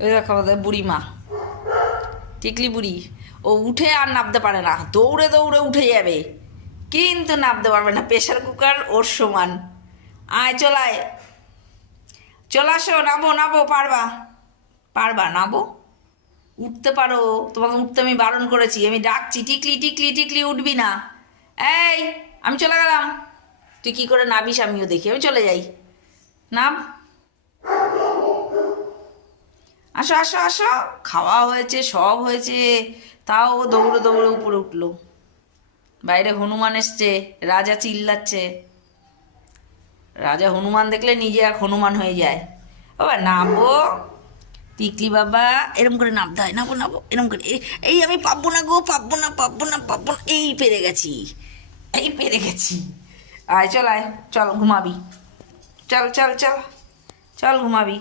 ওই দেখো আমাদের বুড়ি মা, টিকলি বুড়ি। ও উঠে আর নামতে পারে না, দৌড়ে দৌড়ে উঠে যাবে কিন্তু নামতে পারবে না, প্রেশার কুকার ওর সমান। আয় চলায়, চলে আসো, নাবো নাবো, পারবা পারবা নাবো, উঠতে পারো। তোমাকে উঠতে আমি বারণ করেছি, আমি ডাকছি টিকলি টিকলি টিকলি, উঠবি না। এই আমি চলে গেলাম, তুই কি করে নাবিস আমিও দেখি, আমি চলে যাই। নাম, আসো আসো আসো, খাওয়া হয়েছে সব হয়েছে, তাও ও দৌড়ে দৌড়ে উপরে উঠলো। বাইরে হনুমান এসছে, রাজা চিল্লাচ্ছে। রাজা হনুমান দেখলে নিজে এক হনুমান হয়ে যায়। বাবা নামবো, টিকলি বাবা, এরম করে নামতে হয়, নাবো নাবো এরম করে। এই আমি পাবো না গো, পাবো না পাবো না পাবো না, এই পেরে গেছি, এই পেরে গেছি। আয় চল, আয় চল ঘুমাবি, চল চল চল, চল ঘুমাবি।